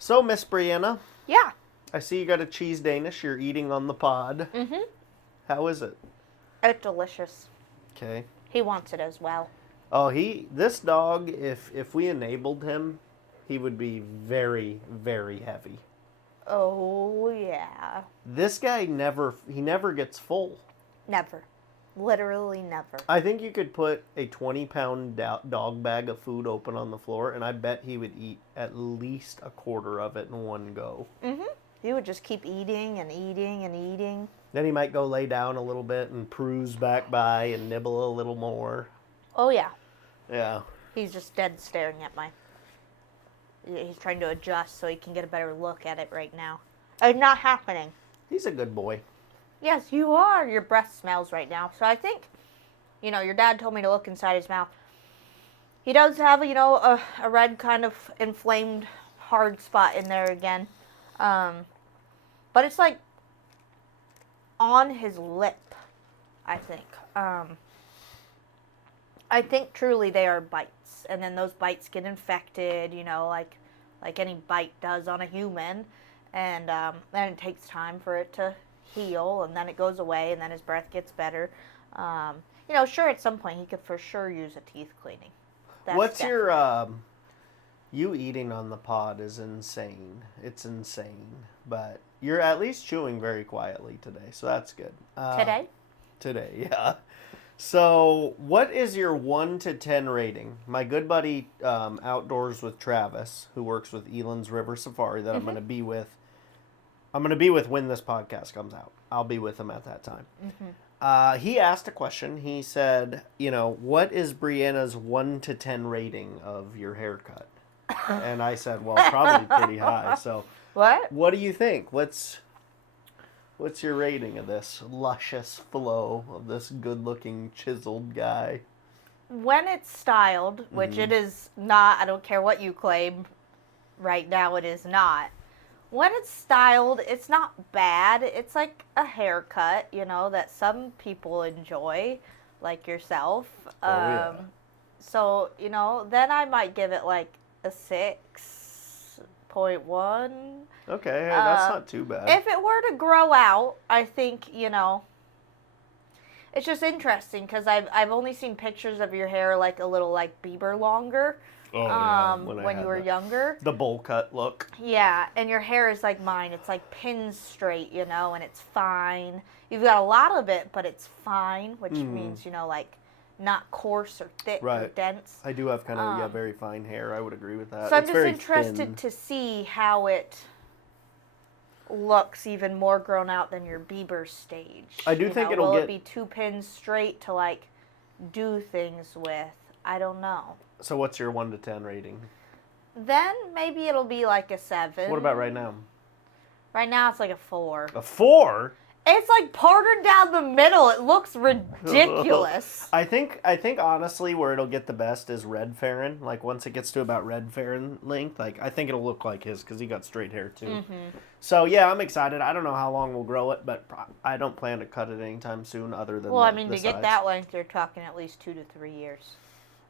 So, Miss Brianna, Yeah. I see you got a cheese Danish you're eating on the pod. Mm-hmm. How is it? It's delicious. Okay. He wants it as well. Oh, this dog, if we enabled him, he would be very, very heavy. Oh, yeah. This guy never gets full. Never. Literally never. I think you could put a 20-pound dog bag of food open on the floor, and I bet he would eat at least a quarter of it in one go. Mm-hmm. He would just keep eating and eating and eating. Then he might go lay down a little bit and peruse back by and nibble a little more. Oh, yeah. Yeah. He's just dead staring at my... He's trying to adjust so he can get a better look at it right now. It's not happening. He's a good boy. Yes, you are. Your breath smells right now. So I think, your dad told me to look inside his mouth. He does have, a red kind of inflamed hard spot in there again. But it's like on his lip, I think. I think truly they are bites. And then those bites get infected, like any bite does on a human. And then it takes time for it to heal, and then it goes away, and then his breath gets better. Sure, at some point he could for sure use a teeth cleaning. What's your you eating on the pod is insane. It's insane, but you're at least chewing very quietly today, so that's good. Today, yeah. So, what is your 1 to 10 rating? My good buddy Outdoors with Travis, who works with Eland's River Safari, that I'm going to be with. I'm going to be with when this podcast comes out. I'll be with him at that time. Mm-hmm. He asked a question. He said, what is Brianna's 1 to 10 rating of your haircut? And I said, well, probably pretty high. So, what do you think? What's your rating of this luscious flow of this good-looking, chiseled guy? When it's styled, which it is not, I don't care what you claim, right now it is not. When it's styled, it's not bad. It's like a haircut, that some people enjoy, like yourself. Yeah. So, then I might give it like a 6.1. Okay, hey, that's not too bad. If it were to grow out, I think, it's just interesting because I've only seen pictures of your hair like a little like Bieber longer. Oh, yeah. When you were younger. The bowl cut look. Yeah, and your hair is like mine. It's like pin straight, and it's fine. You've got a lot of it, but it's fine, which means, like not coarse or thick or dense. I do have kind of, very fine hair. I would agree with that. So I'm just interested to see how it looks even more grown out than your Bieber stage. I do think will it be 2 pins straight to like do things with? I don't know. So what's your 1 to 10 rating? Then maybe it'll be like a 7. What about right now? Right now it's like a 4. A 4? It's like parted down the middle. It looks ridiculous. I think honestly where it'll get the best is Red Farron. Like once it gets to about Red Farron length, like I think it'll look like his because he got straight hair too. Mm-hmm. So yeah, I'm excited. I don't know how long we'll grow it, but I don't plan to cut it anytime soon other than to get that length, you're talking at least 2 to 3 years.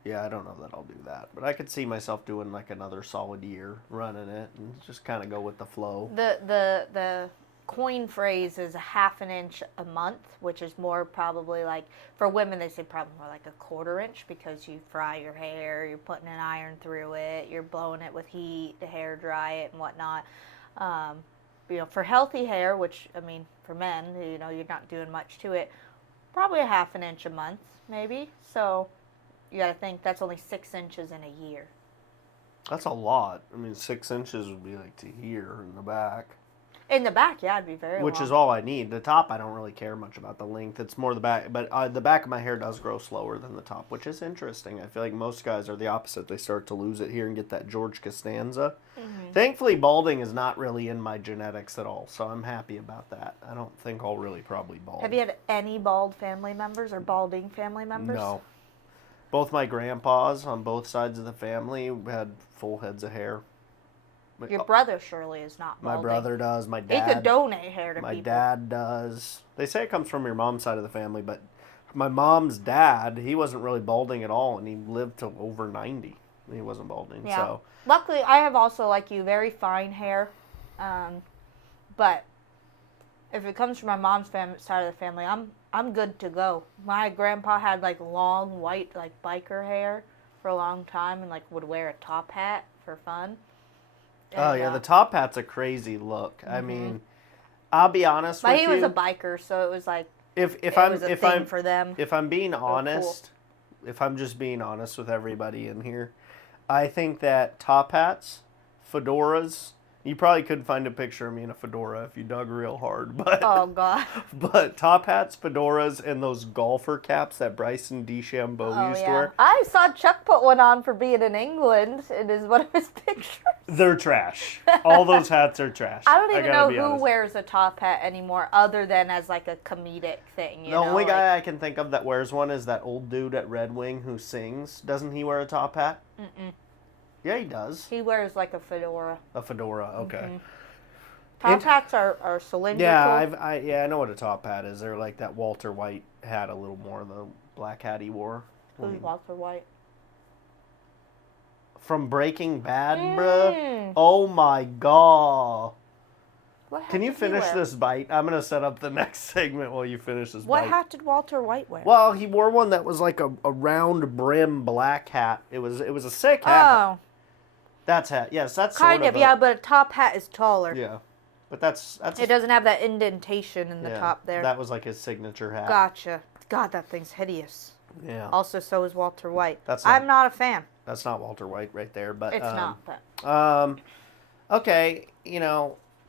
Yeah, I don't know that I'll do that, but I could see myself doing like another solid year running it and just kind of go with the flow. The coin phrase is a half an inch a month, which is more probably like, for women they say probably more like a quarter inch because you fry your hair, you're putting an iron through it, you're blowing it with heat to hair dry it and whatnot. For healthy hair, which, for men, you're not doing much to it, probably a half an inch a month, maybe. So you got to think that's only 6 inches in a year. That's a lot. 6 inches would be like to here in the back. In the back, yeah, it'd be very Which long. is all I need. The top, I don't really care much about the length. It's more the back. But the back of my hair does grow slower than the top, which is interesting. I feel like most guys are the opposite. They start to lose it here and get that George Costanza. Mm-hmm. Thankfully, balding is not really in my genetics at all, so I'm happy about that. I don't think I'll really probably bald. Have you had any bald family members or balding family members? No. Both my grandpas on both sides of the family had full heads of hair. Your brother surely is not balding. My brother does. My dad. He could donate hair to people. My dad does. They say it comes from your mom's side of the family, but my mom's dad, he wasn't really balding at all, and he lived to over 90. He wasn't balding. Yeah. So Luckily, I have also, like you, very fine hair. But if it comes from my mom's side of the family, I'm good to go. My grandpa had like long white like biker hair for a long time and like would wear a top hat for fun. And, the top hat's a crazy look. I mean, I'll be honest with you. But he was a biker, so it was like if I'm for them. If I'm being honest, if I'm just being honest with everybody in here, I think that top hats, fedoras. You probably could find a picture of me in a fedora if you dug real hard, but oh god. But top hats, fedoras, and those golfer caps that Bryson DeChambeau used to wear. I saw Chuck put one on for being in England. It is one of his pictures. They're trash. All those hats are trash. I don't even know who wears a top hat anymore, other than as like a comedic thing. The only guy I can think of that wears one is that old dude at Red Wing who sings. Doesn't he wear a top hat? Mm-mm. Yeah, he does. He wears like a fedora. A fedora, okay. Mm-hmm. Top hats are cylindrical. Yeah, I know what a top hat is. They're like that Walter White hat a little more, the black hat he wore. Who's Walter White? From Breaking Bad, bruh. Oh my god. Can you finish this bite? I'm going to set up the next segment while you finish this bite. What hat did Walter White wear? Well, he wore one that was like a round brim black hat. It was a sick hat. Oh. That's hat. Yes, that's kind sort of yeah, but a top hat is taller. Yeah. But that's it doesn't have that indentation in the top there. That was like his signature hat. Gotcha. God, that thing's hideous. Yeah. Also, so is Walter White. I'm not a fan. That's not Walter White right there, but it's not. But okay,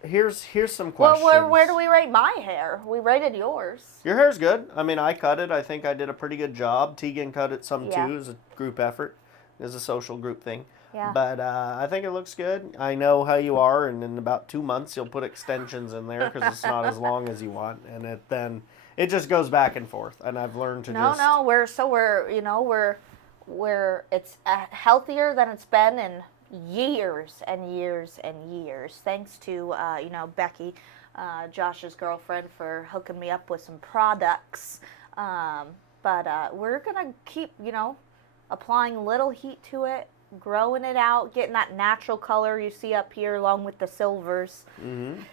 here's some questions. Well, where do we rate my hair? We rated yours. Your hair's good. I mean, I cut it. I think I did a pretty good job. Tegan cut it some too. It was a group effort. It was a social group thing. Yeah. But I think it looks good. I know how you are, and in about 2 months you'll put extensions in there because it's not as long as you want, and then it just goes back and forth. And I've learned to we're it's healthier than it's been in years and years and years. Thanks to Becky, Josh's girlfriend, for hooking me up with some products. But we're gonna keep applying little heat to it, growing it out, getting that natural color you see up here along with the silvers. Mm-hmm.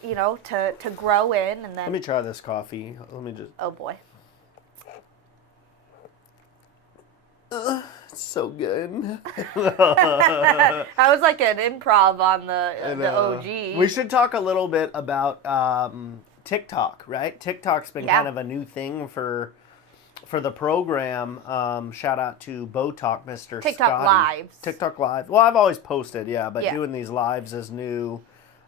To grow in, and then. Let me try this coffee. Let me just. Oh boy. It's so good. I was like an improv on the OG. We should talk a little bit about TikTok, right? TikTok's been kind of a new thing for the program. Shout out to Botalk, Mr. TikTok Scotty. Lives. TikTok Live. Well, I've always posted, but doing these lives is new.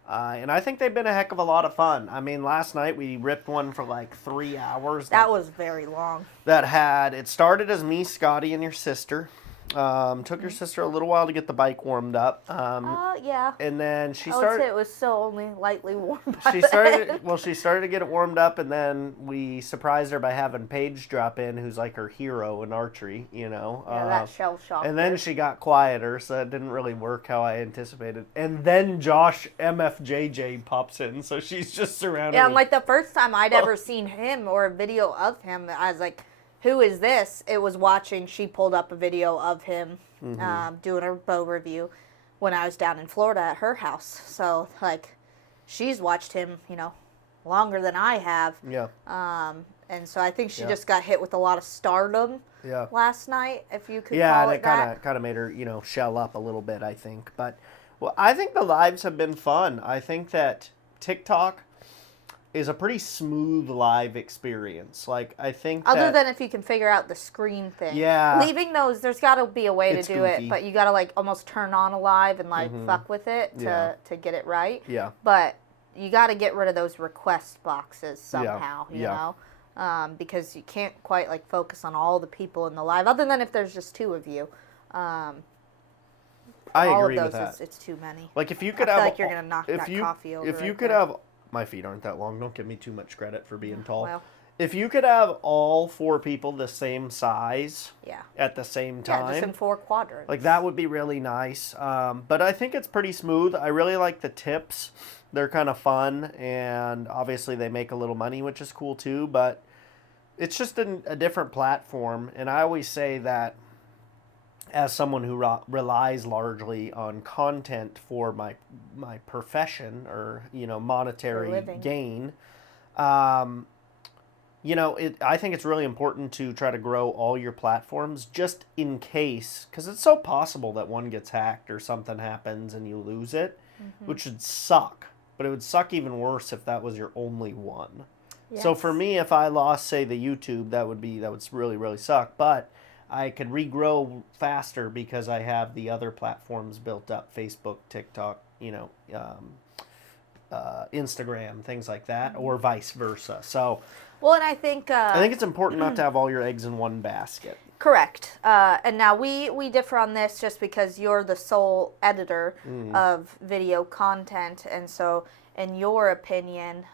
And I think they've been a heck of a lot of fun. I mean, last night we ripped one for like 3 hours. That was very long. It started as me, Scotty, and your sister. Took your sister a little while to get the bike warmed up. Yeah. And then I would say it was still only lightly warm. She started to get it warmed up, and then we surprised her by having Paige drop in, who's like her hero in archery, Yeah, that shell shock. And then she got quieter, so it didn't really work how I anticipated. And then Josh MFJJ pops in, so she's just surrounded. Yeah, and like the first time I'd ever seen him or a video of him, I was like, who is this? It was watching, she pulled up a video of him doing a bow review when I was down in Florida at her house. So, like, she's watched him, longer than I have. Yeah. And so I think she just got hit with a lot of stardom last night, if you could call it that. Yeah, and it kind of made her, shell up a little bit, I think. But, I think the lives have been fun. I think that TikTok is a pretty smooth live experience. Like, I think other than if you can figure out the screen thing. Yeah. Leaving those, there's got to be a way to do it, but you got to, like, almost turn on a live and, like, fuck with it to get it right. Yeah. But you got to get rid of those request boxes somehow, you know? Because you can't quite, like, focus on all the people in the live, other than if there's just two of you. I agree with that. It's too many. Like, if you could I have... feel like you're going to knock that coffee over. If you could have... My feet aren't that long. Don't give me too much credit for being tall. Well, if you could have all 4 people the same size at the same time. Yeah, just in 4 quadrants. Like, that would be really nice. But I think it's pretty smooth. I really like the tips. They're kind of fun. And obviously they make a little money, which is cool too. But it's just a different platform. And I always say that as someone who relies largely on content for my profession or monetary gain, I think it's really important to try to grow all your platforms just in case, because it's so possible that one gets hacked or something happens and you lose it, which would suck. But it would suck even worse if that was your only one. Yes. So for me, if I lost, say, the YouTube, that would really, really suck. But I could regrow faster because I have the other platforms built up: Facebook, TikTok, Instagram, things like that, or vice versa. So, well, and I think it's important not to have all your eggs in one basket. Correct. And now we differ on this just because you're the sole editor of video content, and so in your opinion,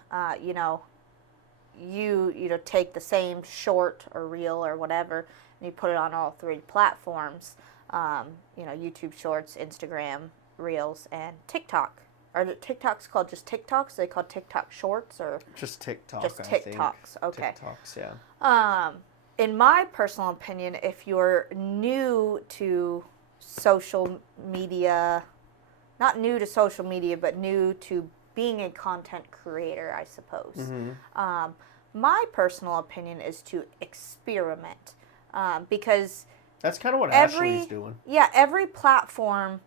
you take the same short or reel or whatever, and you put it on all 3 platforms. YouTube Shorts, Instagram Reels, and TikTok. Are the TikToks called just TikToks? Are they called TikTok Shorts or just TikTok? Just TikToks. Okay. TikToks, yeah. In my personal opinion, if you're new to social media, not new to social media, but new to being a content creator, I suppose. My personal opinion is to experiment, because that's kind of what Ashley's doing. Yeah, every platform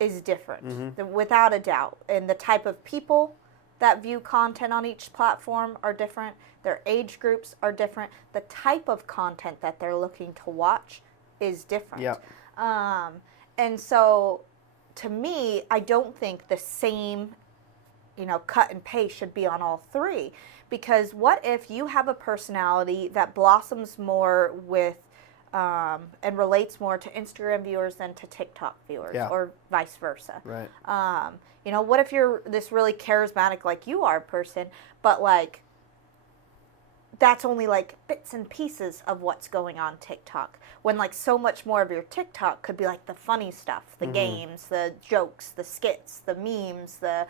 is different, without a doubt. And the type of people that view content on each platform are different. Their age groups are different. The type of content that they're looking to watch is different. Yeah. And so, to me, I don't think the same, cut and paste should be on all 3. Because what if you have a personality that blossoms more with and relates more to Instagram viewers than to TikTok viewers, or vice versa? Right. What if you're this really charismatic, like you are, person, but like that's only like bits and pieces of what's going on TikTok, when like so much more of your TikTok could be like the funny stuff, the games, the jokes, the skits, the memes, the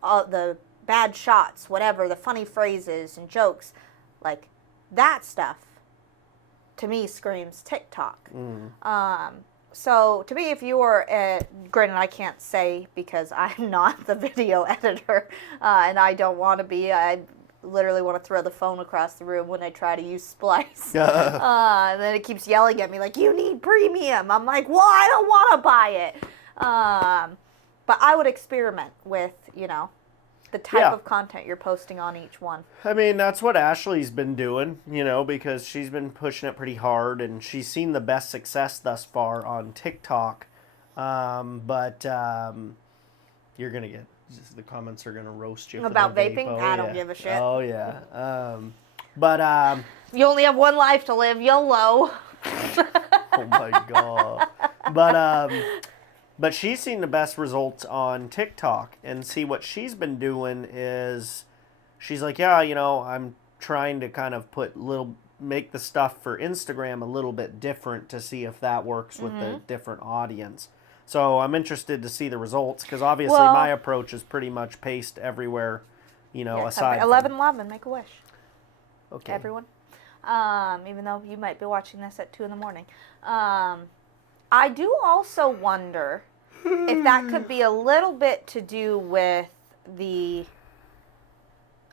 the bad shots, whatever, the funny phrases and jokes, like that stuff to me screams TikTok. So to me, if you were, granted I can't say because I'm not the video editor, and I don't want to be, I literally want to throw the phone across the room when I try to use Splice. And then it keeps yelling at me like, you need premium. I'm like, well, I don't want to buy it. But I would experiment with, the type of content you're posting on each one. I mean, that's what Ashley's been doing, because she's been pushing it pretty hard, and she's seen the best success thus far on TikTok. But you're going to get, the comments are going to roast you. About vaping? I don't give a shit. Oh, yeah. But you only have one life to live. YOLO. Oh, my God. But she's seen the best results on TikTok, and see what she's been doing is she's like, I'm trying to kind of make the stuff for Instagram a little bit different to see if that works with the different audience. So I'm interested to see the results, because obviously my approach is pretty much paste everywhere, aside 11/11, make a wish. Okay. Everyone. Even though you might be watching this at 2 a.m. I do also wonder if that could be a little bit to do with I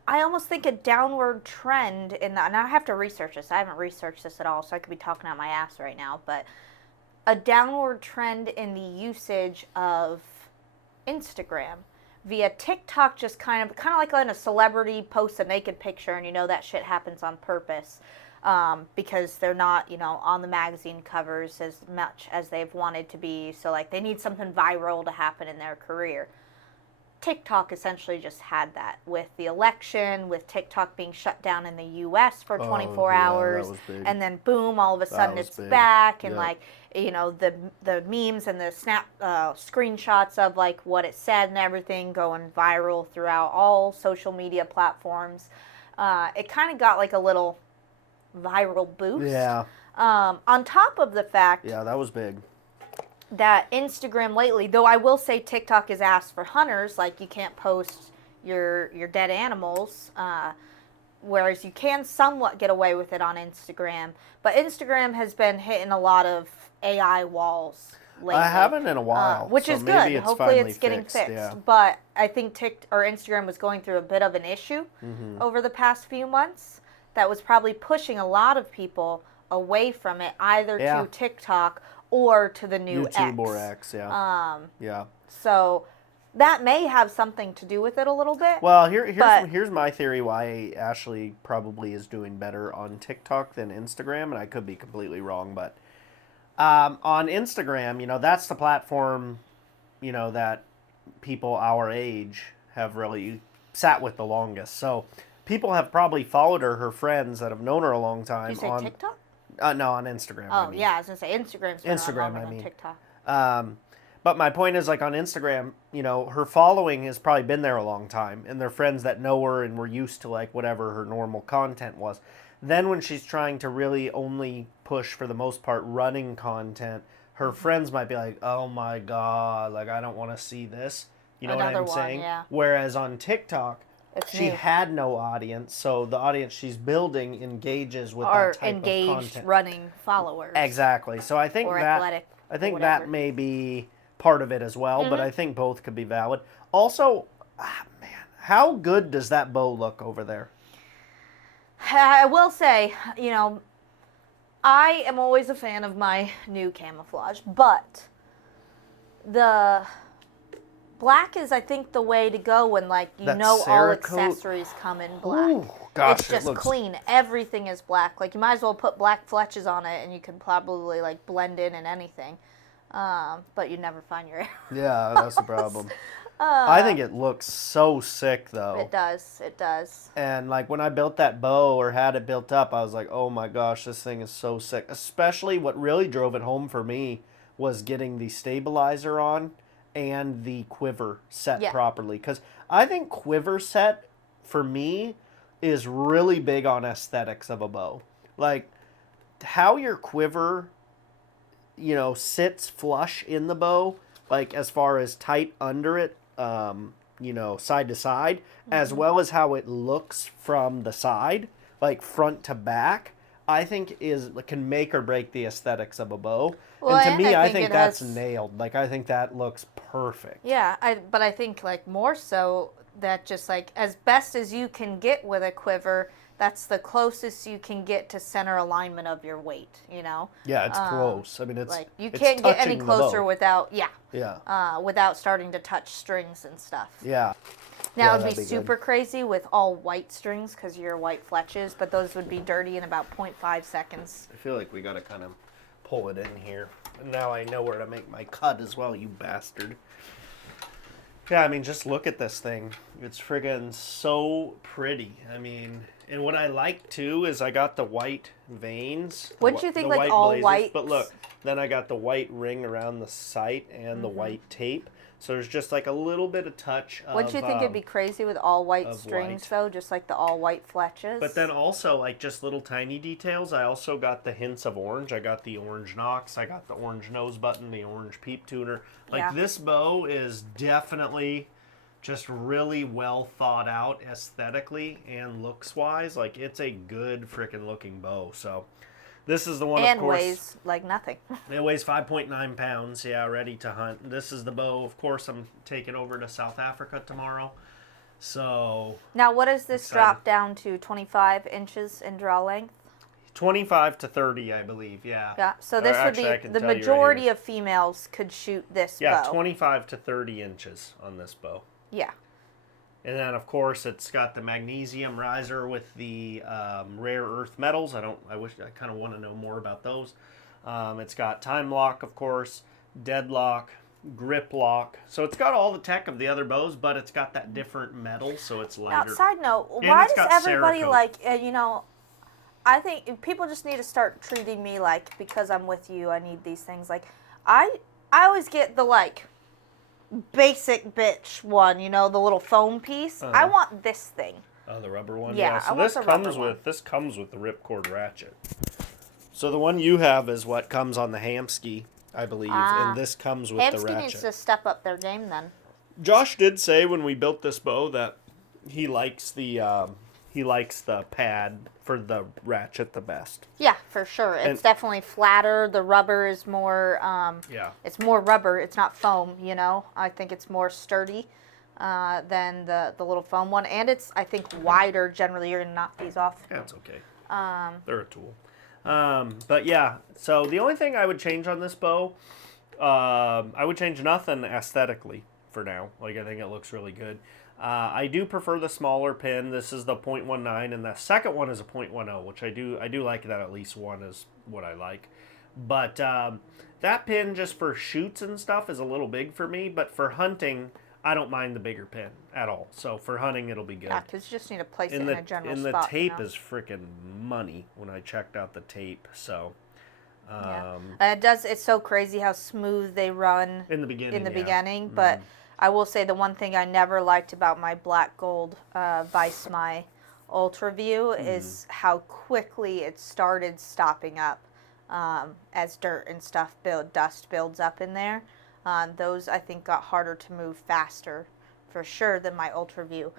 almost think a downward trend in that, and I have to research this. I haven't researched this at all, so I could be talking out my ass right now, but a downward trend in the usage of Instagram via TikTok, just kind of like when a celebrity posts a naked picture and that shit happens on purpose. Because they're not, on the magazine covers as much as they've wanted to be. So, like, they need something viral to happen in their career. TikTok essentially just had that with the election, with TikTok being shut down in the U.S. for 24 hours. And then, boom, all of a sudden it's back. And, the memes and the snap screenshots of, like, what it said and everything going viral throughout all social media platforms. It kind of got, like, a little viral boost. Yeah. On top of the fact. Yeah, that was big. That Instagram lately, though I will say TikTok is asked for hunters, like you can't post your dead animals, whereas you can somewhat get away with it on Instagram. But Instagram has been hitting a lot of AI walls lately. I haven't in a while, which so is maybe good. it's Hopefully finally it's getting fixed, fixed. yeah. But I think Instagram was going through a bit of an issue over the past few months that was probably pushing a lot of people away from it, either to TikTok or to the new YouTube X. or X, yeah. So that may have something to do with it a little bit. Well, here's my theory why Ashley probably is doing better on TikTok than Instagram, and I could be completely wrong, but on Instagram, you know, that's the platform, you know, that people our age have really sat with the longest. So people have probably followed her friends that have known her a long time. Did you say on TikTok? No, on Instagram. Oh, yeah, I was going to say Instagram's been Instagram, longer than TikTok. But my point is, like, on Instagram, you know, her following has probably been there a long time, and they're friends that know her and were used to, like, whatever her normal content was. Then when she's trying to really only push, for the most part, running content, her friends might be like, oh my God, like, I don't want to see this. You know what I'm saying? Yeah. Whereas on TikTok, she new. had no audience, so the audience she's building engages with that type of content. Running followers. Exactly. So I think that may be part of it as well, but I think both could be valid. Also, man, how good does that bow look over there? I will say, you know, I am always a fan of my new camouflage, but the black is, I think, the way to go when, like, all accessories come in black. Ooh, gosh, it's just clean. Everything is black. Like, you might as well put black fletches on it, and you can probably, like, blend in anything. But you never find your arrows. Yeah, that's the problem. I think it looks so sick, though. It does. It does. And, like, when I built that bow or had it built up, I was like, oh, my gosh, this thing is so sick. Especially what really drove it home for me was getting the stabilizer on and the quiver set properly. Because I think quiver set, for me, is really big on aesthetics of a bow. Like, how your quiver, you know, sits flush in the bow, like, as far as tight under it, you know, side to side, as well as how it looks from the side, like front to back, I think can make or break the aesthetics of a bow. Well, and to me, I think that's nailed. Like, I think that looks perfect. Yeah, but I think, like, more so that just, like, as best as you can get with a quiver, that's the closest you can get to center alignment of your weight, you know? Yeah, it's close. I mean, it's like, you can't get any closer without starting to touch strings and stuff. Yeah. Now, it'd be super crazy with all white strings because you're white fletches, but those would be dirty in about 0.5 seconds. I feel like we got to kind of pull it in here. And now I know where to make my cut as well, you bastard. Yeah, I mean, just look at this thing. It's friggin' so pretty. I mean, and what I like, too, is I got the white veins. Wouldn't you think, like, all white? But look, then I got the white ring around the sight and the white tape. So there's just, like, a little bit of touch of... Wouldn't you think it'd be crazy with all white strings, though? Just, like, the all white fletches? But then also, like, just little tiny details. I also got the hints of orange. I got the orange nocks. I got the orange nose button, the orange peep tuner. Like, this bow is definitely just really well thought out aesthetically and looks-wise. Like, it's a good frickin' looking bow. So, this is the one, of course. And weighs like nothing. It weighs 5.9 pounds, yeah, ready to hunt. This is the bow, of course, I'm taking over to South Africa tomorrow. So... Now, what does this drop down to? 25 inches in draw length? 25 to 30, I believe, yeah. Yeah, so this would be... The majority of females could shoot this bow. Yeah, 25 to 30 inches on this bow. Yeah. And then, of course, it's got the magnesium riser with the rare earth metals. I kind of want to know more about those. It's got time lock, of course, deadlock, grip lock. So it's got all the tech of the other bows, but it's got that different metal, so it's lighter. Now, side note, why does everybody, like, you know, I think people just need to start treating me like, because I'm with you, I need these things. Like, I always get the, like... basic bitch one, you know, the little foam piece. I want this thing. Oh, the rubber one? Yeah, so this comes with the ripcord ratchet. So the one you have is what comes on the Hamsky, I believe, and this comes with the ratchet. Hamsky needs to step up their game then. Josh did say when we built this bow that he likes the he likes the pad for the ratchet the best. Yeah, for sure. It's definitely flatter. The rubber is more, it's more rubber. It's not foam, you know. I think it's more sturdy than the little foam one. And it's, I think, wider. Generally, you're going to knock these off. That's okay. They're a tool. But yeah, so the only thing I would change on this bow, I would change nothing aesthetically for now. Like, I think it looks really good. I do prefer the smaller pin. This is the 0.19, and the second one is a 0.10, which I do like that at least one is what I like. But that pin just for shoots and stuff is a little big for me, but for hunting, I don't mind the bigger pin at all. So for hunting, it'll be good. Yeah, because you just need to place it in a general spot. And the tape is freaking money when I checked out the tape, so... It's so crazy how smooth they run in the beginning. But I will say the one thing I never liked about my black gold Vice My Ultra View is how quickly it started stopping up as dirt and stuff dust builds up in there. Those I think got harder to move faster for sure than my Ultra View.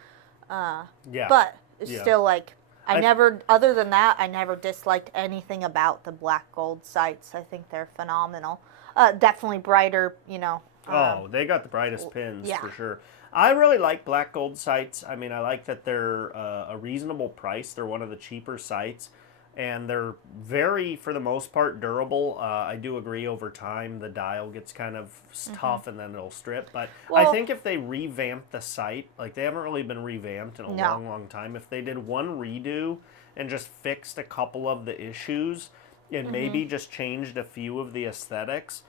But it's still like other than that, I never disliked anything about the black gold sights. I think they're phenomenal. Definitely brighter, you know. They got the brightest pins for sure. I really like black gold sights. I mean, I like that they're a reasonable price. They're one of the cheaper sights, and they're very, for the most part, durable. I do agree over time the dial gets kind of tough and then it'll strip. But I think if they revamp the sight, like they haven't really been revamped in a long, long time. If they did one redo and just fixed a couple of the issues and maybe just changed a few of the aesthetics,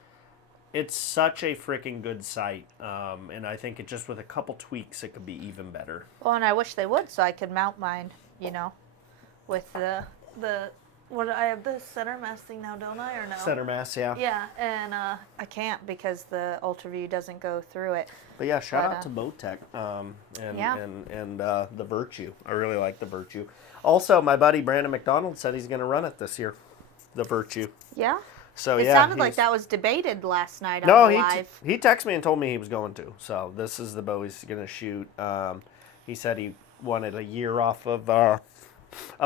it's such a freaking good sight. And I think it just with a couple tweaks, it could be even better. Well, and I wish they would so I could mount mine, you know, with what I have the center mass thing now, don't I, or no? Center mass, yeah. Yeah, and I can't because the Ultra View doesn't go through it. But yeah, shout out to Bowtech and the Virtue. I really like the Virtue. Also, my buddy Brandon McDonald said he's going to run it this year, the Virtue. Yeah. So it sounded like that was debated last night on the live. He texted me and told me he was going to. So this is the bow he's going to shoot. He said he wanted a year off of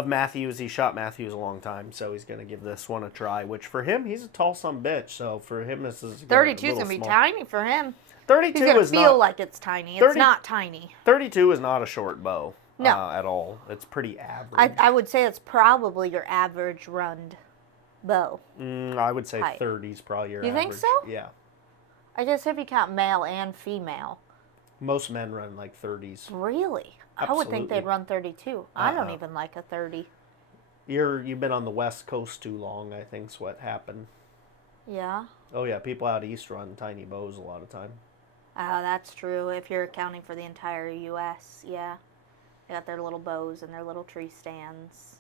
Matthews. He shot Matthews a long time, so he's going to give this one a try, which for him, he's a tall son bitch, so for him this is 32 is going to be tiny for him. 32 he's going to feel like it's tiny. It's not tiny. 32 is not a short bow at all. It's pretty average. I would say it's probably your average rund bow. I would say 30 is probably your average. You think so? Yeah. I guess if you count male and female. Most men run like 30s. Really? Absolutely. I would think they'd run 32. I don't even like a 30. You've been on the West Coast too long, I think's what happened. Yeah? Oh, yeah. People out east run tiny bows a lot of time. Oh, that's true. If you're accounting for the entire U.S., yeah. They got their little bows and their little tree stands.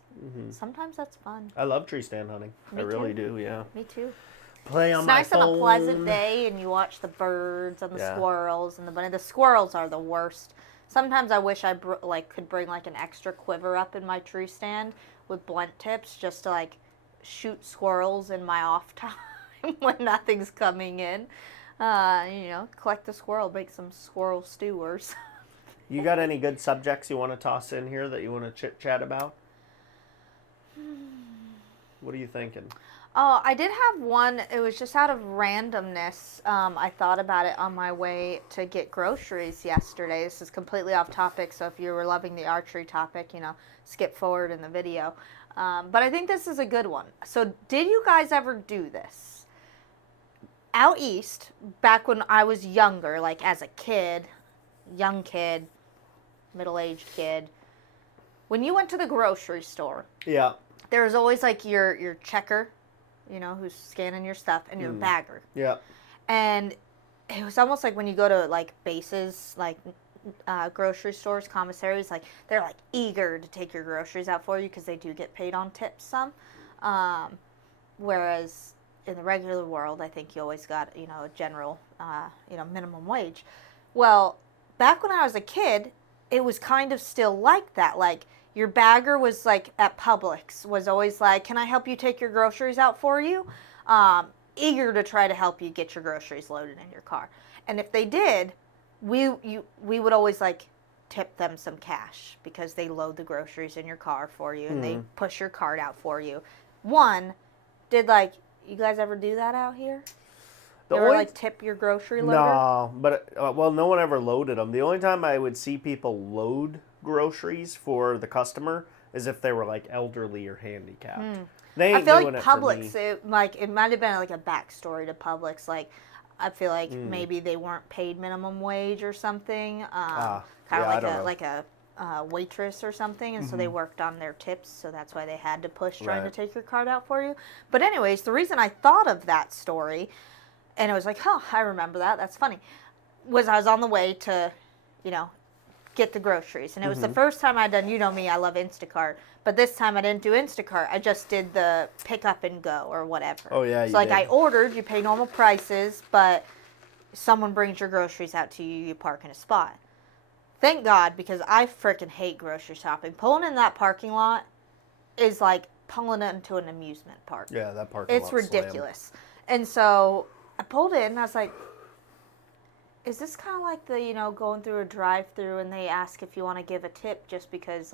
Sometimes that's fun. I love tree stand hunting. I really do, yeah. Me too. Play on my phone. It's nice on a pleasant day, and you watch the birds and the squirrels and the bunny. The squirrels are the worst. Sometimes I wish I could bring like an extra quiver up in my tree stand with blunt tips just to like shoot squirrels in my off time when nothing's coming in. Collect the squirrel, make some squirrel stew or something. You got any good subjects you want to toss in here that you want to chit-chat about? What are you thinking? Oh, I did have one. It was just out of randomness. I thought about it on my way to get groceries yesterday. This is completely off topic, so if you were loving the archery topic, skip forward in the video. But I think this is a good one. So did you guys ever do this? Out east, back when I was younger, like as a kid, young kid, middle-aged kid, when you went to the grocery store, there was always like your checker, who's scanning your stuff, and your bagger. Yeah. And it was almost like when you go to like bases, like grocery stores, commissaries, like they're like eager to take your groceries out for you because they do get paid on tips some. Whereas in the regular world, I think you always got, a general, minimum wage. Well, back when I was a kid, it was kind of still like that. Like, your bagger was like at Publix, was always like, can I help you take your groceries out for you? Eager to try to help you get your groceries loaded in your car. And if they did, we would always like tip them some cash because they load the groceries in your car for you and they push your cart out for you. One, did you guys ever do that out here? You ever tip your grocery loader? No, but no one ever loaded them. The only time I would see people load groceries for the customer is if they were elderly or handicapped. They ain't I feel doing like it for Publix, me. it might have been a backstory to Publix. I feel like maybe they weren't paid minimum wage or something. Kind of like a waitress or something, and so they worked on their tips, so that's why they had to push trying to take your card out for you. But anyways, the reason I thought of that story, and it was I remember that, that's funny, was I was on the way to, get the groceries. And it was the first time I'd done, you know me, I love Instacart. But this time I didn't do Instacart. I just did the pick up and go or whatever. Oh, yeah, so I ordered, you pay normal prices, but someone brings your groceries out to you, you park in a spot. Thank God, because I freaking hate grocery shopping. Pulling in that parking lot is like pulling into an amusement park. Yeah, that parking lot's It's ridiculous. Slammed. And so I pulled in and I was like, is this kind of like the, going through a drive-through and they ask if you want to give a tip just because,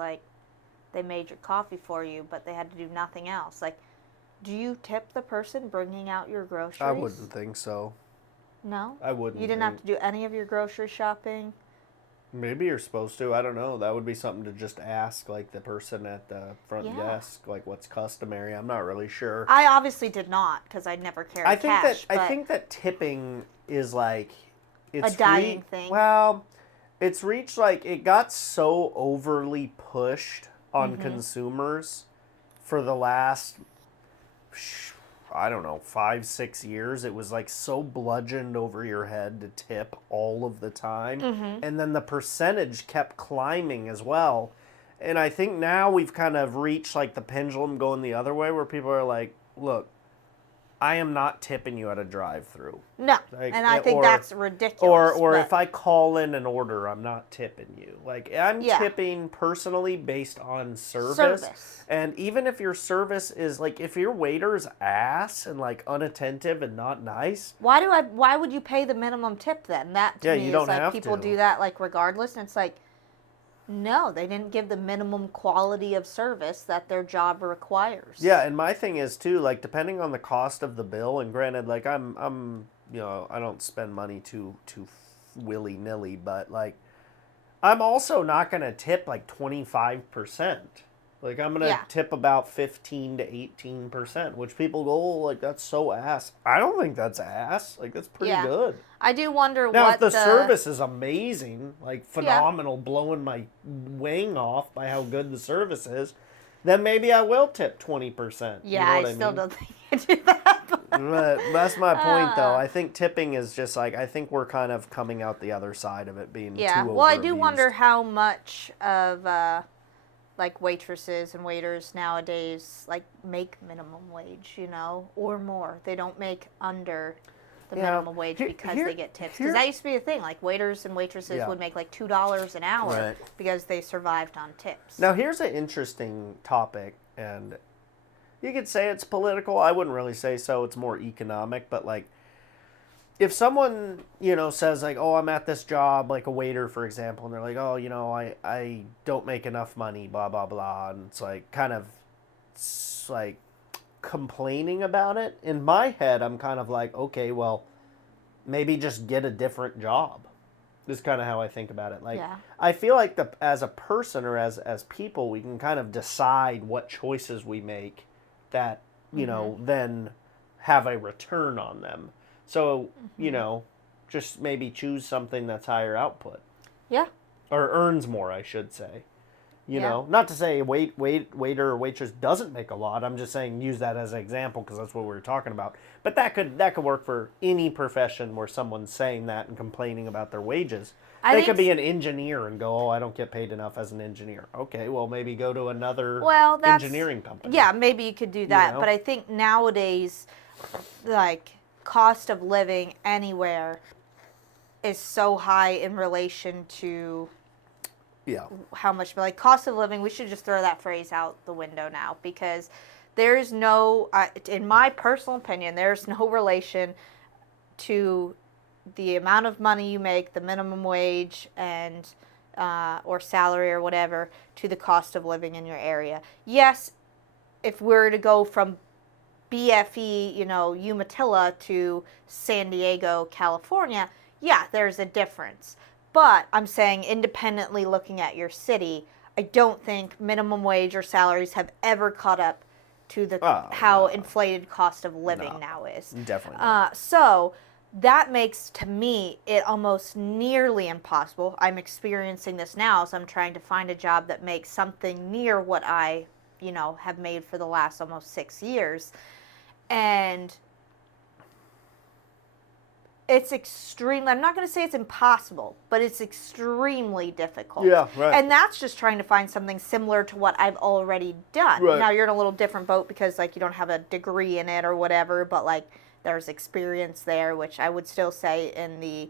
they made your coffee for you, but they had to do nothing else? Do you tip the person bringing out your groceries? I wouldn't think so. No? I wouldn't. You didn't have to do any of your grocery shopping? Maybe you're supposed to. I don't know. That would be something to just ask, the person at the front desk, what's customary. I'm not really sure. I obviously did not, because I never carried cash. I think that tipping is it's a dying thing. Well, it's reached it got so overly pushed on consumers for the last, I don't know, 5-6 years. It was so bludgeoned over your head to tip all of the time. And then the percentage kept climbing as well. And I think now we've kind of reached the pendulum going the other way where people are like, look, I am not tipping you at a drive-through. No, and I think that's ridiculous. Or if I call in an order, I'm not tipping you. I'm tipping personally based on service. And even if your service is, if your waiter's ass and, unattentive and not nice. Why would you pay the minimum tip then? That to me you don't is have people to. do that, regardless. And it's no, they didn't give the minimum quality of service that their job requires. Yeah, and my thing is too, depending on the cost of the bill, and granted, I'm I don't spend money too willy-nilly, but I'm also not gonna tip 25%. I'm gonna tip about 15 to 18%, which people go, that's so ass. I don't think that's ass. That's pretty good. I do wonder now, if the service is amazing, phenomenal, blowing my wing off by how good the service is, then maybe I will tip 20%. Yeah, you know I still don't think you do that. But that's my point, though. I think tipping is just I think we're kind of coming out the other side of it being too overabused. Well, I do wonder how much of waitresses and waiters nowadays make minimum wage, or more. They don't make under the minimum wage because they get tips. Because that used to be a thing. Waiters and waitresses would make $2 an hour because they survived on tips. Now, here's an interesting topic, and you could say it's political. I wouldn't really say so. It's more economic. But, if someone, says, oh, I'm at this job, a waiter, for example, and they're like, oh, I don't make enough money, blah, blah, blah, and it's kind of, complaining about it. In my head, I'm kind of okay, well, maybe just get a different job. This is kind of how I think about it. I feel as a person or as people, we can kind of decide what choices we make that, then have a return on them. So, just maybe choose something that's higher output. Yeah. Or earns more, I should say. Not to say waiter or waitress doesn't make a lot. I'm just saying use that as an example because that's what we were talking about. But that could work for any profession where someone's saying that and complaining about their wages. They could be an engineer and go, oh, I don't get paid enough as an engineer. Okay, well, maybe go to another engineering company. Yeah, maybe you could do that. But I think nowadays, cost of living anywhere is so high in relation to how much, cost of living, we should just throw that phrase out the window now because there's no, in my personal opinion, there's no relation to the amount of money you make, the minimum wage, and or salary or whatever to the cost of living in your area. Yes, if we're to go from BFE, Umatilla to San Diego, California, yeah, there's a difference. But I'm saying independently looking at your city, I don't think minimum wage or salaries have ever caught up to how inflated cost of living now is. Definitely not. So that makes, to me, it almost nearly impossible. I'm experiencing this now, so I'm trying to find a job that makes something near what I, have made for the last almost 6 years. And it's extremely, I'm not going to say it's impossible, but it's extremely difficult. Yeah, right. And that's just trying to find something similar to what I've already done. Right. Now, you're in a little different boat because, you don't have a degree in it or whatever, but, there's experience there, which I would still say in the,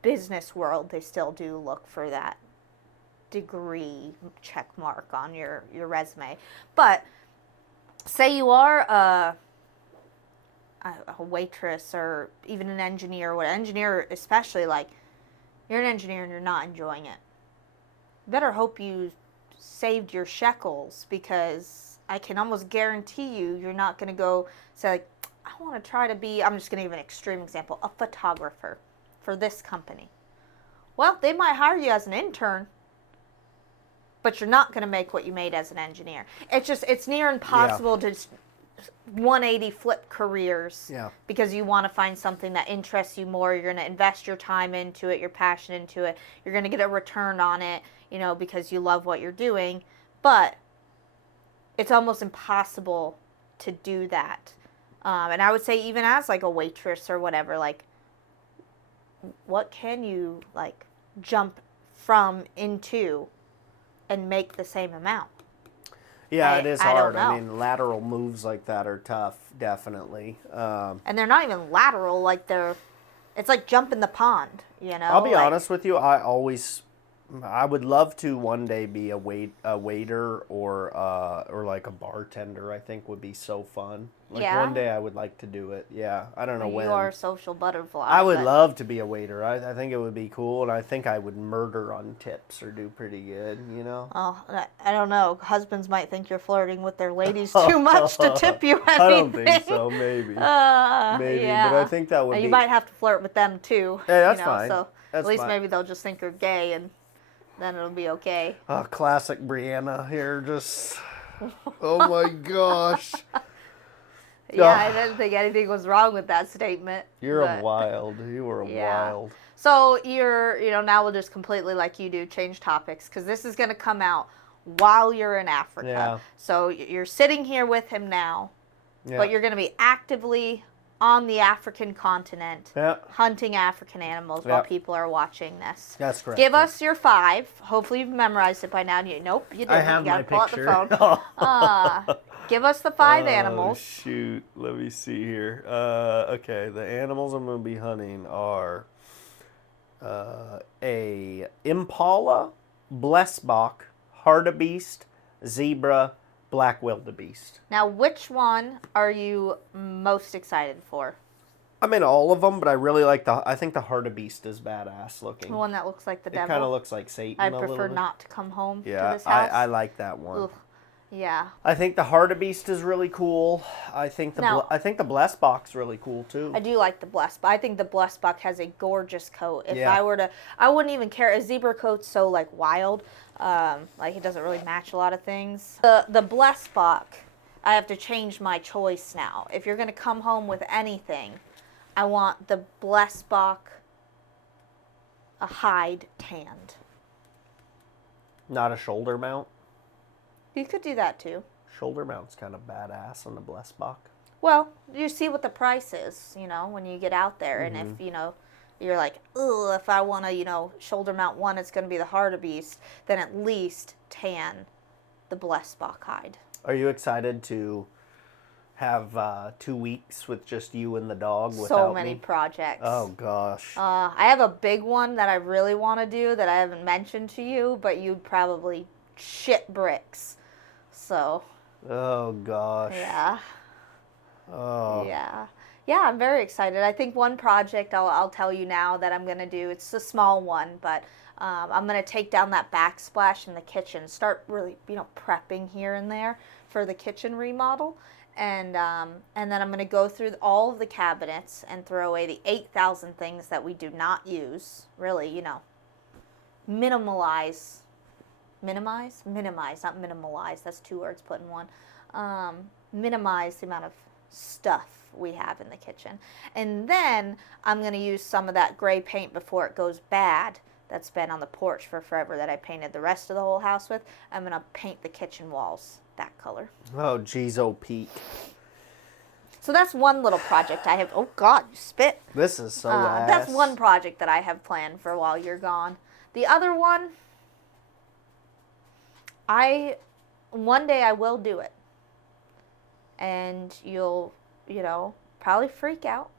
business world, they still do look for that degree check mark on your resume. But say you are a waitress or even an engineer, especially, you're an engineer and you're not enjoying it. Better hope you saved your shekels, because I can almost guarantee you're not going to go say, I want to try to be, I'm just going to give an extreme example, a photographer for this company. Well, they might hire you as an intern, but you're not going to make what you made as an engineer. It's near impossible to 180 flip careers, because you want to find something that interests you more. You're going to invest your time into it, your passion into it. You're going to get a return on it, because you love what you're doing. But it's almost impossible to do that. And I would say even as a waitress or whatever, what can you jump from into and make the same amount? Yeah, it is hard. I mean, lateral moves like that are tough, definitely. And they're not even lateral, it's like jumping the pond, I'll be honest with you, I would love to one day be a waiter or a bartender. I think would be so fun. One day I would like to do it. Yeah, I don't know when. You are a social butterfly. I would love to be a waiter. I think it would be cool, and I think I would murder on tips or do pretty good. Oh, I don't know. Husbands might think you're flirting with their ladies too much to tip you anything. I don't think so. Maybe. Maybe, yeah. but I think that would. You might have to flirt with them too. Yeah, that's fine. So that's at least fine. maybe they'll just think you're gay, and then it'll be okay. Classic Brianna here, just. Oh my gosh. Yeah, I didn't think anything was wrong with that statement. You were wild. So you're, now we'll just completely, like you do, change topics, because this is going to come out while you're in Africa. Yeah. So you're sitting here with him now, but you're going to be actively on the African continent, hunting African animals while people are watching this. That's correct. Give us your 5. Hopefully you've memorized it by now. Nope, you didn't. I have you gotta my pull picture. Out the phone. Give us the 5 animals. Shoot, let me see here. Okay, the animals I'm going to be hunting are a impala, blessbok, hartebeest, zebra, black wildebeest. Now, which one are you most excited for? I mean, all of them, but I really like I think the hartebeest is badass looking. The one that looks like the devil? It kind of looks like Satan I prefer not to come home to this house. I like that one. Ugh. Yeah. I think the hartebeest is really cool. I think the blessbok's really cool too. I do like the blessbok. I think the blessbok has a gorgeous coat. If I were to, I wouldn't even care. A zebra coat's so wild. It doesn't really match a lot of things. The blessbok, I have to change my choice now. If you're gonna come home with anything, I want the blessbok, a hide tanned. Not a shoulder mount? You could do that too. Shoulder mount's kind of badass on the blessbok. Well, you see what the price is, when you get out there. And if, you're like, ugh, if I want to, shoulder mount one, it's going to be the hartebeest, then at least tan the blessbok hide. Are you excited to have 2 weeks with just you and the dog without So many projects. Oh, gosh. I have a big one that I really want to do that I haven't mentioned to you, but you'd probably shit bricks. So. Oh, gosh. Yeah. Oh. Yeah. Yeah, I'm very excited. I think one project I'll tell you now that I'm going to do, it's a small one, but I'm going to take down that backsplash in the kitchen, start really, prepping here and there for the kitchen remodel. And then I'm going to go through all of the cabinets and throw away the 8,000 things that we do not use. Really, minimize, not minimalize. That's two words put in one. Minimize the amount of stuff we have in the kitchen. And then I'm going to use some of that gray paint before it goes bad that's been on the porch for forever that I painted the rest of the whole house with. I'm going to paint the kitchen walls that color. Oh, geez, oh, Pete. So that's one little project I have. Oh, God, you spit. This is so ass. That's one project that I have planned for while you're gone. The other one, one day I will do it. And you'll, probably freak out.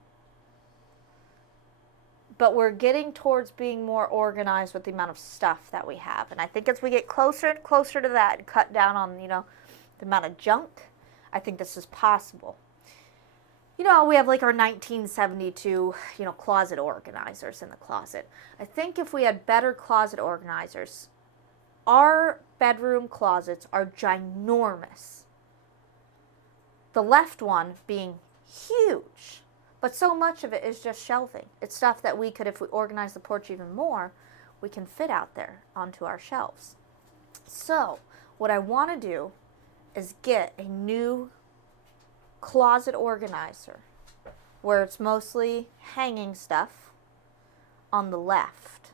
But we're getting towards being more organized with the amount of stuff that we have. And I think as we get closer and closer to that and cut down on, the amount of junk, I think this is possible. We have like our 1972, closet organizers in the closet. I think if we had better closet organizers, our bedroom closets are ginormous. The left one being huge, but so much of it is just shelving. It's stuff that we could, if we organize the porch even more, we can fit out there onto our shelves. So what I want to do is get a new closet organizer where it's mostly hanging stuff on the left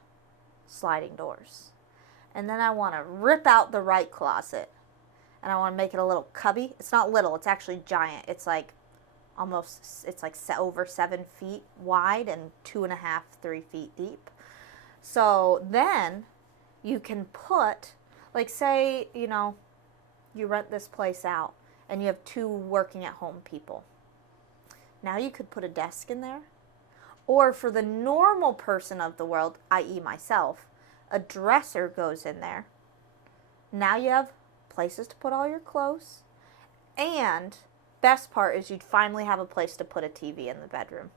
sliding doors. And then I want to rip out the right closet and I want to make it a little cubby. It's not little, it's actually giant. It's like over 7 feet wide and 2.5, 3 feet deep. So then you can put, like say, you rent this place out and you have 2 working at home people. Now you could put a desk in there. Or for the normal person of the world, i.e. myself, a dresser goes in there. Now you have places to put all your clothes. And best part is you'd finally have a place to put a TV in the bedroom.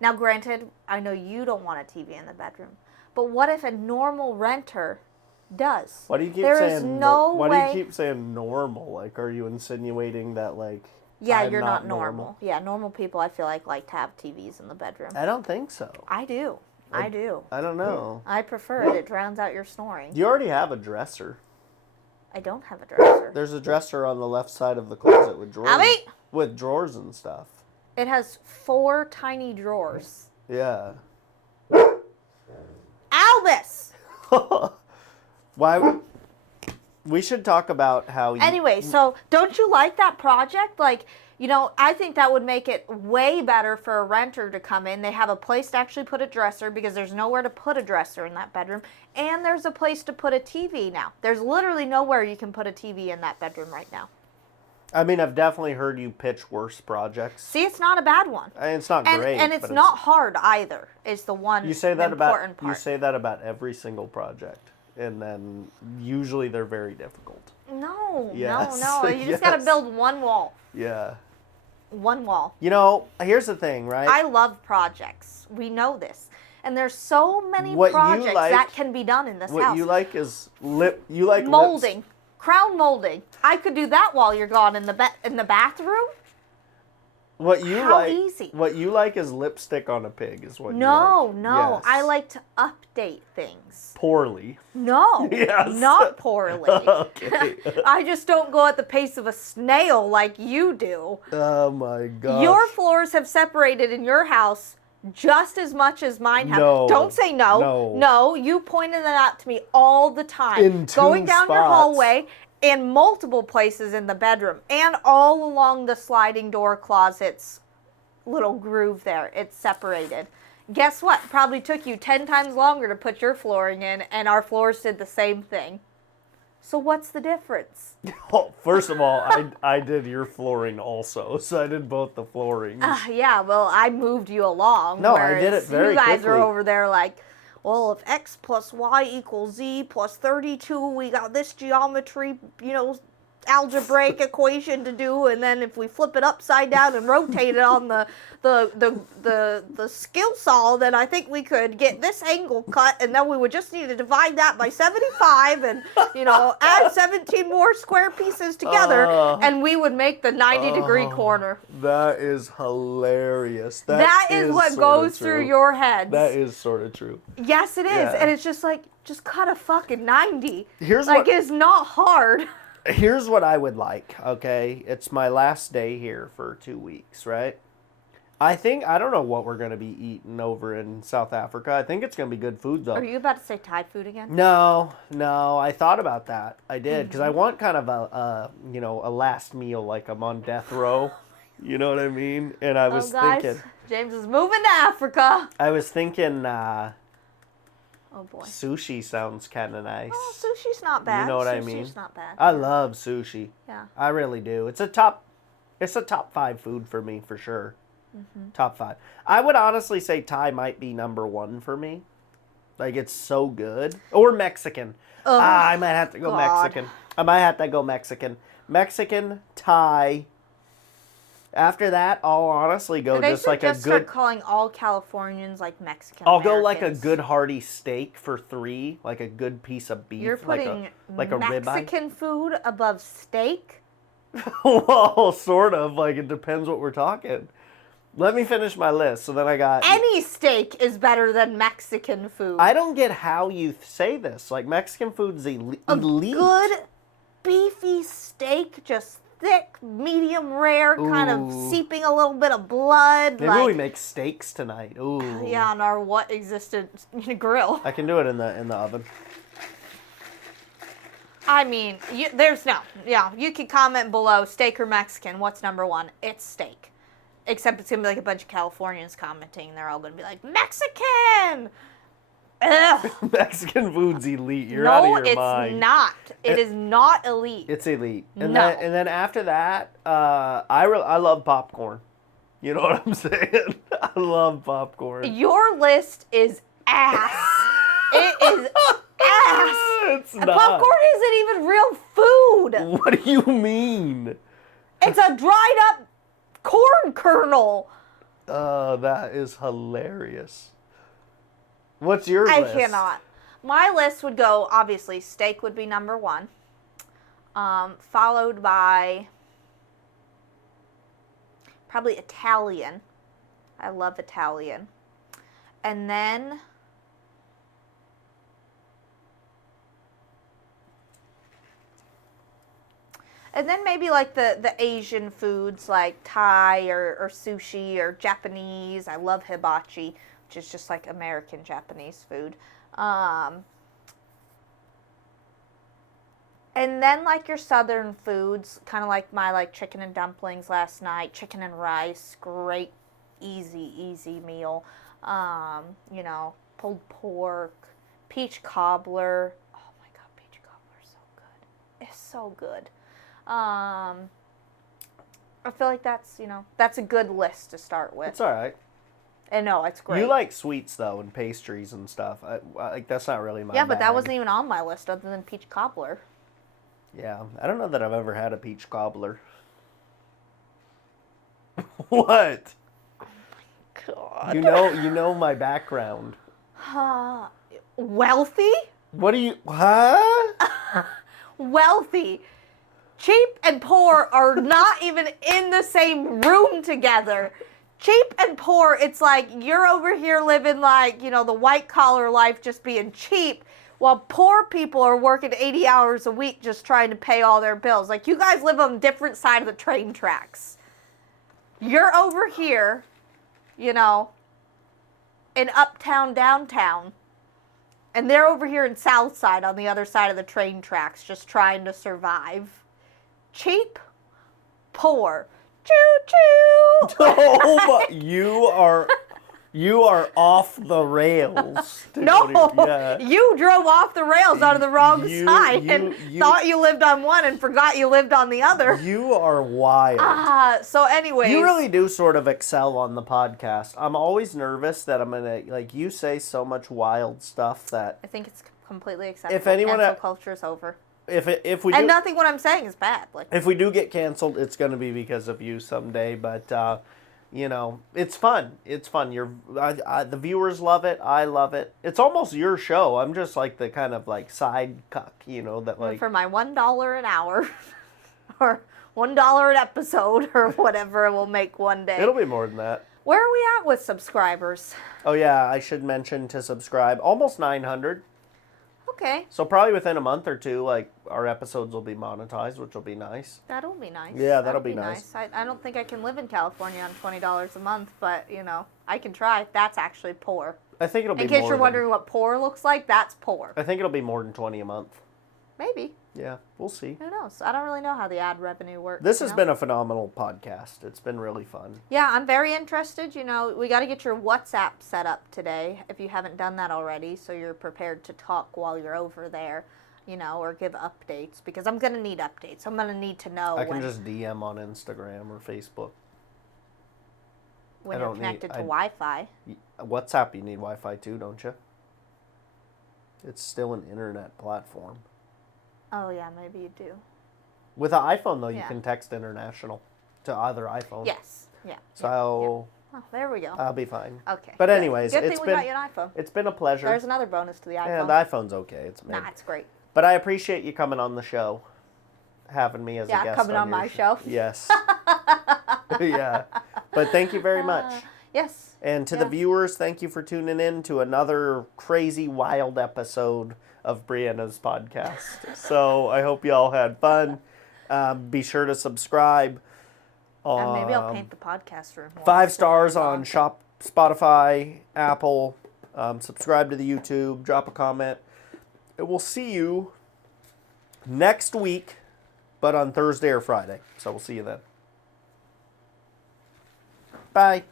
Now granted, I know you don't want a TV in the bedroom. But what if a normal renter does? Why do you keep saying Why do you keep saying normal? Like, are you insinuating that yeah, you're not normal. Yeah, normal people I feel like to have TVs in the bedroom. I don't think so. I do. I do. I don't know. I prefer it. It drowns out your snoring. You already have a dresser. I don't have a dresser. There's a dresser on the left side of the closet with drawers. Abby! With drawers and stuff. It has 4 tiny drawers. Yeah. Albus! Why? We should talk about how. Anyway, so don't you like that project? I think that would make it way better for a renter to come in. They have a place to actually put a dresser because there's nowhere to put a dresser in that bedroom. And there's a place to put a TV now. There's literally nowhere you can put a TV in that bedroom right now. I mean, I've definitely heard you pitch worse projects. See, it's not a bad one. It's not great. And it's not hard either, is the one important part. You say that about every single project. And then usually they're very difficult. No, yes. no. You just got to build one wall. Yeah. One wall. Here's the thing, right? I love projects. We know this. And there's so many projects that can be done in this house. What you like is molding. Crown molding. I could do that while you're gone in the bathroom. Easy. What you like is lipstick on a pig is what you like. No. Yes. I like to update things. Poorly. No. Yes. Not poorly. Okay. I just don't go at the pace of a snail like you do. Oh my gosh. Your floors have separated in your house just as much as mine have. No. Don't say no. No, you pointed that out to me all the time. In 2 Going down your spots. hallway and multiple places in the bedroom and all along the sliding door closet's little groove there. It's separated. Guess what? Probably took you 10 times longer to put your flooring in, and our floors did the same thing. So what's the difference? Well, first of all, I did your flooring also, so I did both the flooring. Yeah, well, I moved you along. No, I did it very quickly. You guys are over there like, well, if x plus y equals z plus 32, we got this geometry, algebraic equation to do, and then if we flip it upside down and rotate it on the skill saw, then I think we could get this angle cut, and then we would just need to divide that by 75 and, add 17 more square pieces together, and we would make the 90-degree corner. That is hilarious. That is what goes through your heads. That is sort of true. Yes, it is. Yeah. And it's just like, just cut a fucking 90. It's not hard. Here's what I would like, okay? It's my last day here for 2 weeks, right? I don't know what we're going to be eating over in South Africa. I think it's going to be good food, though. Are you about to say Thai food again? No. I thought about that. I did, because I want kind of a last meal, like I'm on death row. You know what I mean? And I was thinking... James is moving to Africa. I was thinking... Oh boy. Sushi sounds kind of nice. Oh, sushi's not bad. You know what I mean? Sushi's not bad. I love sushi. Yeah. I really do. It's a top 5 food for me, for sure. Mm-hmm. Top 5. I would honestly say Thai might be number 1 for me. Like, it's so good. Or Mexican. I might have to go Mexican. Mexican, Thai. After that, I'll honestly go just like a good... start calling all Californians like Mexican I'll go like a good hearty steak for 3, like a good piece of beef. You're putting like a Mexican food above steak? Well, sort of. Like, it depends what we're talking. Let me finish my list. So then I got... Any steak is better than Mexican food. I don't get how you say this. Like, Mexican food's elite. A good beefy steak, just thick, medium rare, kind of seeping a little bit of blood. Maybe we make steaks tonight. Ooh. Yeah, on our what existed grill. I can do it in the oven. I mean, you can comment below, steak or Mexican, what's number 1? It's steak. Except it's going to be like a bunch of Californians commenting. They're all going to be like, Mexican! Ugh. Mexican food's elite. You're out of your mind. No, it's not. It is not elite. It's elite. And then after that, I love popcorn. You know what I'm saying? I love popcorn. Your list is ass. It is ass. It's not. Popcorn isn't even real food. What do you mean? It's a dried up corn kernel. That is hilarious. What's your list? I cannot. My list would go, obviously, steak would be number 1. Followed by probably Italian. I love Italian. And then maybe like the Asian foods like Thai or sushi or Japanese. I love hibachi, which is just like American Japanese food. And then like your southern foods, kind of like my like chicken and dumplings last night, chicken and rice, great, easy meal. Pulled pork, peach cobbler. Oh my God, peach cobbler is so good. It's so good. I feel like that's a good list to start with. It's all right. And no, it's great. You like sweets though, and pastries and stuff. Like that's not really my bag. But that wasn't even on my list other than peach cobbler. Yeah, I don't know that I've ever had a peach cobbler. What? Oh my God. You know my background. Wealthy? What do you? Huh? Wealthy. Cheap and poor are not even in the same room together. Cheap and poor, it's like you're over here living like, the white collar life just being cheap, while poor people are working 80 hours a week just trying to pay all their bills. Like, you guys live on different side of the train tracks. You're over here, in uptown, downtown, and they're over here in South Side on the other side of the train tracks just trying to survive. Cheap, poor. Choo-choo! Oh my, you are off the rails. No, you drove off the rails onto the wrong side and thought you lived on one and forgot you lived on the other. You are wild. So anyways. You really do sort of excel on the podcast. I'm always nervous that I'm going to, you say so much wild stuff that. I think it's completely acceptable. If anyone cancel culture is over. if we do, and nothing what I'm saying is bad. Like, if we do get canceled, it's going to be because of you someday. But you know, it's fun. It's fun. The viewers love it. I love it. It's almost your show. I'm just like the kind of like side cuck, you know, that like for my $1 an hour, or $1 an episode, or whatever we'll make one day. It'll be more than that. Where are we at with subscribers? Oh yeah, I should mention to subscribe. Almost 900. Okay. So probably within a month or two, like, our episodes will be monetized, which will be nice. That'll be nice. Yeah, that'll be nice. I don't think I can live in California on $20 a month, but, you know, I can try. That's actually poor. I think it'll be more. In case you're wondering what poor looks like, that's poor. I think it'll be more than 20 a month. Maybe. Yeah, we'll see. Who knows? I don't really know how the ad revenue works. This has been a phenomenal podcast. It's been really fun. Yeah, I'm very interested. You know, we got to get your WhatsApp set up today if you haven't done that already, so you're prepared to talk while you're over there, you know, or give updates, because I'm going to need updates. I'm going to need to know. I can just DM on Instagram or Facebook. When you're connected to Wi-Fi. WhatsApp, you need Wi-Fi too, don't you? It's still an internet platform. Oh, yeah, maybe you do. With an iPhone, though, you can text international to other iPhone. Yes. Yeah. So... Oh, there we go. I'll be fine. Okay. But anyways, good thing we got you an iPhone. It's been a pleasure. There's another bonus to the iPhone. Yeah, the iPhone's okay. It's mid. Nah, it's great. But I appreciate you coming on the show, having me as a guest. Yeah, coming on my show. Yes. Yeah. But thank you very much. Yes. And to the viewers, thank you for tuning in to another crazy, wild episode of Brianna's podcast. So I hope you all had fun. Be sure to subscribe. And maybe I'll paint the podcast room. 5 stars on Spotify, Apple. Subscribe to the YouTube. Drop a comment. And we'll see you next week, but on Thursday or Friday. So we'll see you then. Bye.